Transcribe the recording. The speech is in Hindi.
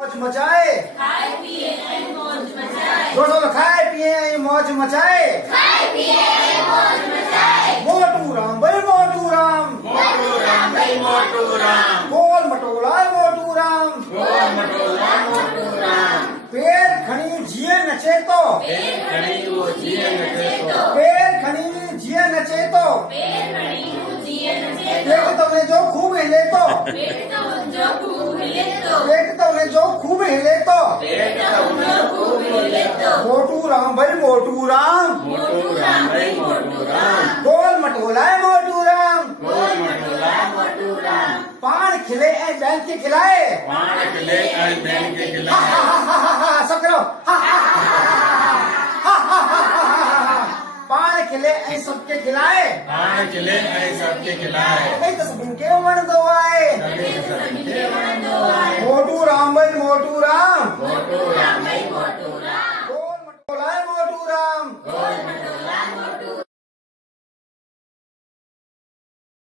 मौज मचाए, खाए पिए ऐ मौज मचाए, जोड़ो खाए पिए ऐ मौज मचाए, खाए पिए ऐ मौज मचाए। मोटू राम भाई मोटू राम, मोटू राम भाई मोटू राम, गोल मटोला मोटू राम, गोल मटोला मोटू राम। पेड़ खणी जिए नचे तो, पेड़ खड़ी वो जिए नचे तो, पेड़ खणी जिए नचे तो, पेड़ खड़ी वो जिए नचे पेट तो, तवने जो खूब हिले तो, पेट तो जो खूब हिले तो, पेट तवने जो खूब हिले तो, पेट तो जो खूब हिले तो। मोटू राम भाई मोटू राम, मोटू राम भाई मोटू राम, गोल मटोला मोटू राम, गोल मटोला मोटू राम। पान खिले ऐ बैन के खिलाए, पान खिले ऐ बैन के हा खिलाए, हा हा हा हा सब करो, हा हा हा हा हा। पान खिले ऐ सबके खिलाए, पान खिले ऐ सबके खिलाए, नहीं तो सबके मन दो आए, सभी सबके मन दो आए। मोटू राम भाई मोटू राम, मोटू राम भाई मोटू